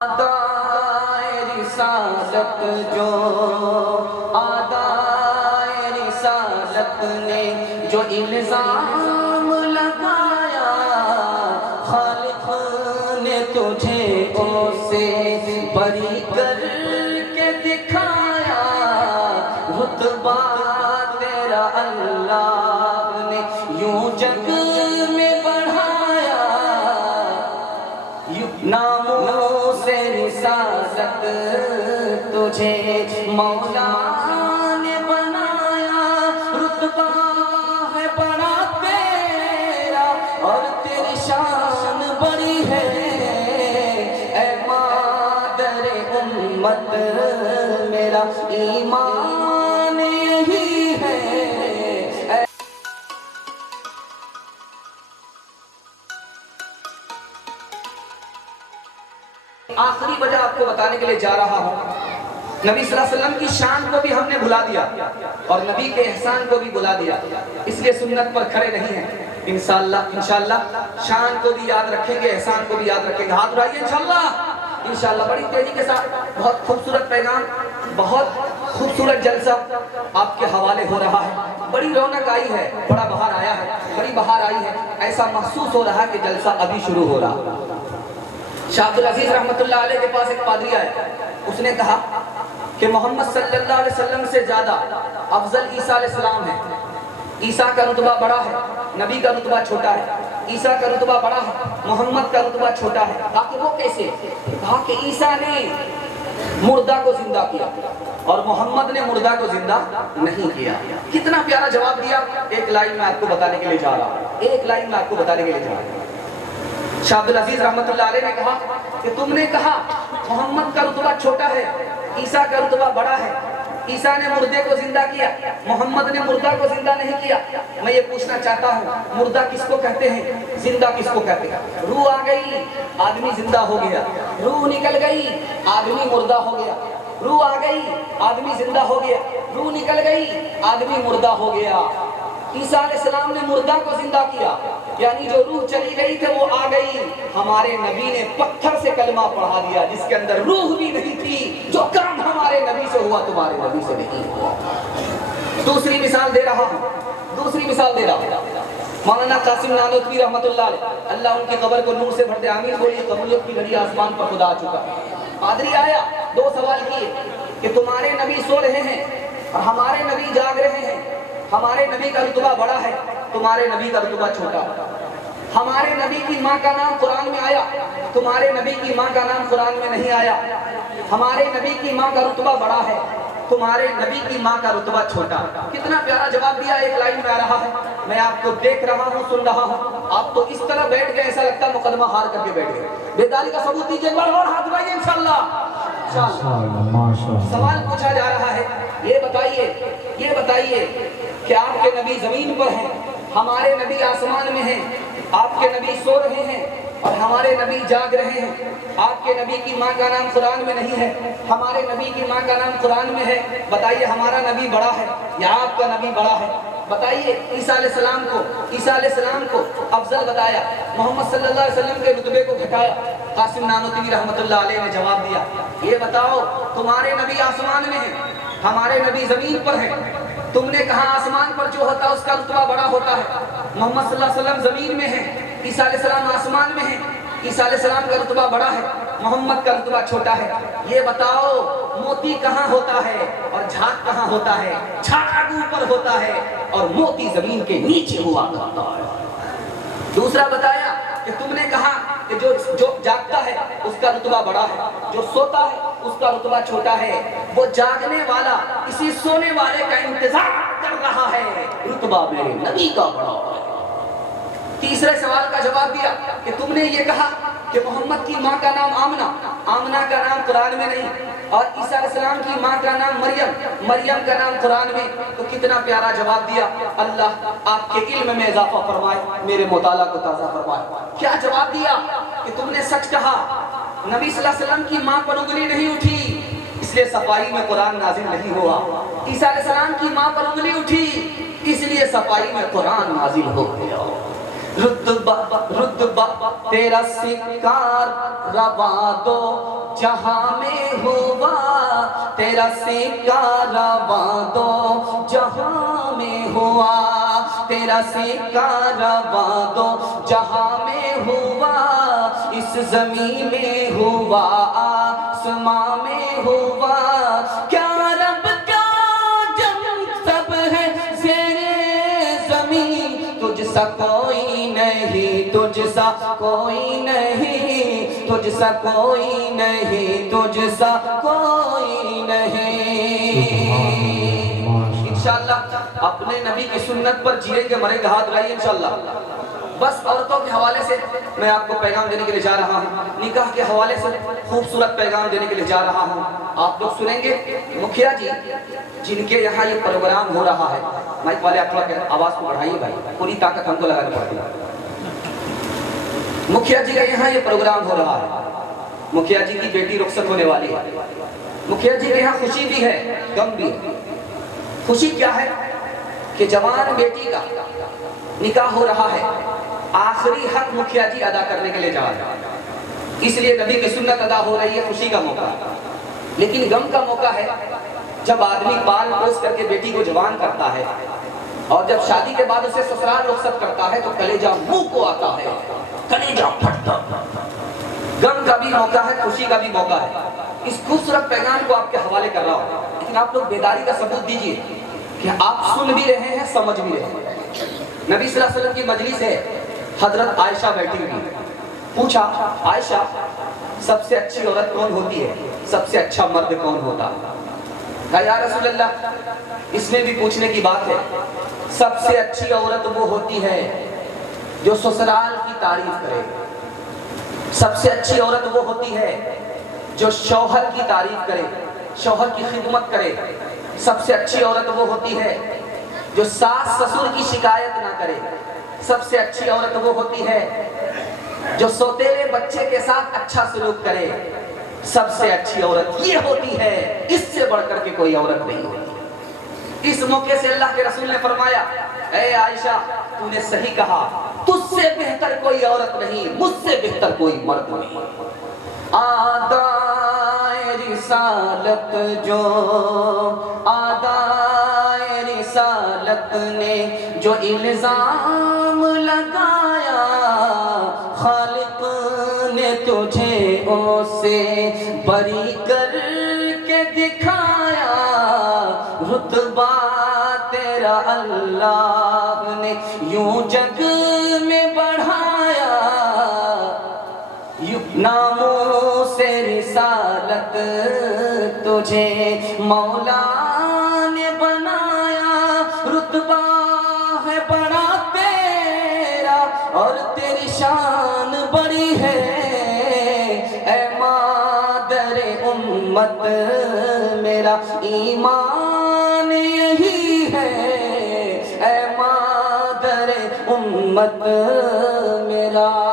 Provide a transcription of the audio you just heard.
آدائے رسالت جو آدائے رسالت نے جو الزام لگایا، خالق نے تجھے اس سے بری کر کے دکھایا، رتبہ تیرا اللہ نے یوں جگ میں بڑھایا، ناموں سے رسالت تجھے مولا نے بنایا، رتبہ ہے بڑا تیرا اور تیری شان بڑی ہے، اے مادر امت میرا ایمان یہی ہے۔ آخری وجہ آپ کو بتانے کے لیے جا رہا ہوں، نبی صلی اللہ علیہ وسلم کی شان کو بھی ہم نے بھلا دیا اور نبی کے احسان کو بھی بھلا دیا، اس لیے سنت پر کھڑے نہیں ہیں۔ انشاءاللہ شان کو بھی یاد رکھیں گے، احسان کو بھی یاد رکھیں گے۔ ہاتھ اٹھائیے انشاءاللہ بڑی تیزی کے ساتھ بہت خوبصورت پیغام، بہت خوبصورت جلسہ آپ کے حوالے ہو رہا ہے۔ بڑی رونق آئی ہے، بڑا بہار آیا ہے، بڑی بہار آئی ہے، ایسا محسوس ہو رہا ہے کہ جلسہ ابھی شروع ہو رہا۔ شاہ عبدالعزیز رحمت اللہ علیہ کے پاس ایک پادری آیا، اس نے کہا کہ محمد صلی اللہ علیہ وسلم سے زیادہ افضل عیسیٰ علیہ السلام ہے، عیسیٰ کا رتبہ بڑا ہے، نبی کا رتبہ چھوٹا ہے، عیسیٰ کا رتبہ بڑا ہے، محمد کا رتبہ چھوٹا ہے۔ کہا کہ وہ کیسے؟ کہا کہ عیسیٰ نے مردہ کو زندہ کیا اور محمد نے مردہ کو زندہ نہیں کیا۔ کتنا پیارا جواب دیا، ایک لائن میں آپ کو بتانے کے لیے جا رہا ہوں، ایک لائن میں آپ کو بتانے کے لیے جا رہا ہوں۔ شاہ عبدالعزیز رحمت اللہ علیہ نے کہا کہ تم نے کہا محمد کا رتبہ چھوٹا ہے، عیسیٰ کا رتبہ بڑا ہے، عیسیٰ نے مردے کو زندہ کیا، محمد نے مردہ کو زندہ نہیں کیا۔ میں یہ پوچھنا چاہتا ہوں، مردہ کس کو کہتے ہیں، زندہ کس کو کہتے ہیں؟ روح آ گئی، آدمی زندہ ہو گیا، روح نکل گئی، آدمی مردہ ہو گیا، روح آ گئی، آدمی زندہ ہو گیا، روح نکل گئی، آدمی مردہ ہو گیا۔ عیسیٰ علیہ السلام نے مردہ کو زندہ کیا، یعنی جو روح چلی گئی تھی وہ آ گئی۔ ہمارے نبی نے پتھر سے کلمہ پڑھا دیا جس کے اندر روح بھی نہیں تھی، جو کام ہمارے نبی سے ہوا تمہارے نبی سے نہیں ہوا۔ دوسری مثال دے رہا ہوں، مولانا قاسم نانوتوی رحمت اللہ علیہ، اللہ ان کی قبر کو نور سے بھر دے، آمین بولیے۔ قبولیت کی گھڑی آسمان پر خدا آ چکا۔ پادری آیا، دو سوال کیے کہ تمہارے نبی سو رہے ہیں اور ہمارے نبی جاگ رہے ہیں، ہمارے نبی کا رتبہ بڑا ہے، تمہارے نبی کا رتبہ چھوٹا ہے۔ ہمارے نبی کی ماں کا نام قرآن میں آیا، تمہارے نبی کی ماں کا نام قرآن میں نہیں آیا۔ ہمارے نبی کی ماں کا رتبہ بڑا ہے، تمہارے نبی کی ماں کا رتبہ چھوٹا۔ کتنا پیارا جواب دیا، ایک لائن میں آ رہا ہے۔ میں آپ کو دیکھ رہا ہوں، سن رہا ہوں، آپ تو اس طرح بیٹھ گئے ایسا لگتا ہے مقدمہ ہار کر کے بیٹھ گئے۔ بیداری کا ثبوت دیجیے، اور ہاتھ اٹھائیے انشاءاللہ۔ سوال پوچھا جا رہا ہے، یہ بتائیے کہ آپ کے نبی زمین پر ہیں، ہمارے نبی آسمان میں ہیں، آپ کے نبی سو رہے ہیں اور ہمارے نبی جاگ رہے ہیں۔ آپ کے نبی کی ماں کا نام قرآن میں نہیں ہے، ہمارے نبی کی ماں کا نام قرآن میں ہے۔ بتائیے ہمارا نبی بڑا ہے یا آپ کا نبی بڑا ہے؟ بتائیے عیسیٰ علیہ السلام کو افضل بتایا، محمد صلی اللہ علیہ وسلم کے رتبے کو گھٹایا۔ قاسم نانوتوی رحمت اللہ علیہ نے جواب دیا، یہ بتاؤ تمہارے نبی آسمان میں ہیں، ہمارے نبی زمین پر ہیں۔ تم نے کہا آسمان پر جو ہوتا ہے اس کا رتبہ بڑا ہوتا ہے، محمد صلی اللہ علیہ وسلم زمین میں ہیں، عیسیٰ علیہ السلام آسمان میں ہیں، عیسیٰ علیہ السلام کا رتبہ بڑا ہے، محمد کا رتبہ چھوٹا ہے۔ یہ بتاؤ موتی کہاں ہوتا ہے اور جھاگ کہاں ہوتا ہے؟ جھاگ اوپر ہوتا ہے اور موتی زمین کے نیچے ہوا کرتا ہے۔ دوسرا بتایا کہ تم نے کہا کہ جو جاگتا ہے اس کا رتبہ بڑا ہے، جو سوتا ہے اس کا رتبہ چھوٹا ہے۔ وہ جاگنے والا اسی سونے والے کا انتظار کر رہا ہے، رتبہ میرے نبی کا بڑا ہے۔ تیسرے سوال کا جواب دیا کہ تم نے یہ کہا کہ محمد کی ماں کا نام آمنہ کا نام قرآن میں نہیں، اور عیسیٰ علیہ السلام کی ماں کا نام مریم کا نام قرآن میں۔ تو کتنا پیارا جواب دیا، اللہ آپ کے علم میں اضافہ فرمائے، میرے مطالعہ کو تازہ فرمائے۔ کیا جواب دیا کہ تم نے سچ کہا، نبی صلی اللہ علیہ وسلم کی ماں پر انگلی نہیں اٹھی، اس لیے صفائی میں قرآن نازل نہیں ہوا۔ عیسیٰ علیہ السلام کی ماں پر انگلی اٹھی، اس لیے صفائی میں قرآن نازل ہو گیا۔ رتبہ تیرا سکار روا دو جہاں میں ہوا تیرا سکہ رواں دو جہاں میں ہوا تیرا سکہ رواں دو جہاں میں ہوا اس زمین میں ہوا آسماں میں ہوا کیا رب کا جم سب ہے زیر زمین تجھ سا کوئی نہیں تجھ سا کوئی نہیں تجھ سا کوئی نہیں تجھ سا کوئی نہیں انشاءاللہ اپنے نبی کی سنت پر جیئیں گے مریں گے ہاتھ اٹھائیے انشاءاللہ بس عورتوں کے حوالے سے میں آپ کو پیغام دینے کے لیے جا رہا ہوں نکاح کے حوالے سے خوبصورت پیغام دینے کے لیے جا رہا ہوں آپ لوگ سنیں گے مکھیا جی جن کے یہاں یہ پروگرام ہو رہا ہے مائک والے آپ تھوڑا آواز کو بڑھائیے بھائی پوری طاقت ہم کو لگانی پڑتی ہے مکھیا جی کا یہاں یہ پروگرام ہو رہا ہے مکھیا جی کی بیٹی رخصت ہونے والی ہے مکھیا جی کے یہاں خوشی بھی ہے غم بھی ہے خوشی کیا ہے کہ جوان بیٹی کا نکاح ہو رہا ہے آخری حق مکھیا جی ادا کرنے کے لیے جا رہے ہیں اس لیے نبی کی سنت ادا ہو رہی ہے خوشی کا موقع لیکن غم کا موقع ہے جب آدمی پال پوس کر کے بیٹی کو جوان کرتا ہے اور جب شادی کے بعد اسے سسرال رخصت کرتا ہے تو کلیجہ منہ کو آتا ہے کلیجہ پھٹتا غم کا بھی موقع ہے خوشی کا بھی موقع ہے اس خوبصورت پیغام کو آپ کے حوالے کر رہا ہوں لیکن آپ لوگ بیداری کا ثبوت دیجئے کہ آپ سن بھی رہے ہیں سمجھ بھی رہے ہیں نبی صلی اللہ علیہ وسلم کی مجلس ہے حضرت عائشہ بیٹھی ہوئی پوچھا عائشہ سب سے اچھی عورت کون ہوتی ہے سب سے اچھا مرد کون ہوتا کہا یا رسول اللہ اس میں بھی پوچھنے کی بات ہے سب سے اچھی عورت وہ ہوتی ہے جو سسرال کی تعریف کرے سب سے اچھی عورت وہ ہوتی ہے جو شوہر کی تعریف کرے شوہر کی خدمت کرے سب سے اچھی عورت وہ ہوتی ہے جو ساس سسر کی شکایت نہ کرے سب سے اچھی عورت وہ ہوتی ہے جو سوتیلے بچے کے ساتھ اچھا سلوک کرے سب سے اچھی عورت یہ ہوتی ہے اس سے بڑھ کر کے کوئی عورت نہیں ہوتی اس موقع سے اللہ کے رسول نے فرمایا اے عائشہ تو نے صحیح کہا تجھ سے بہتر کوئی عورت نہیں مجھ سے بہتر کوئی مرد نہیں آدائے رسالت جو آدائے رسالت نے جو الزام لگایا خالق نے تجھے اس سے بری کر کے دکھایا رتبہ تیرا اللہ نے یوں جگ میں بڑھایا ناموں سے رسالت تجھے مولا نے بنایا رتبہ ہے بڑا تیرا اور تیری شان بڑی ہے اے مادر امت میرا ایمان یہی ہے اے مادر امت میرا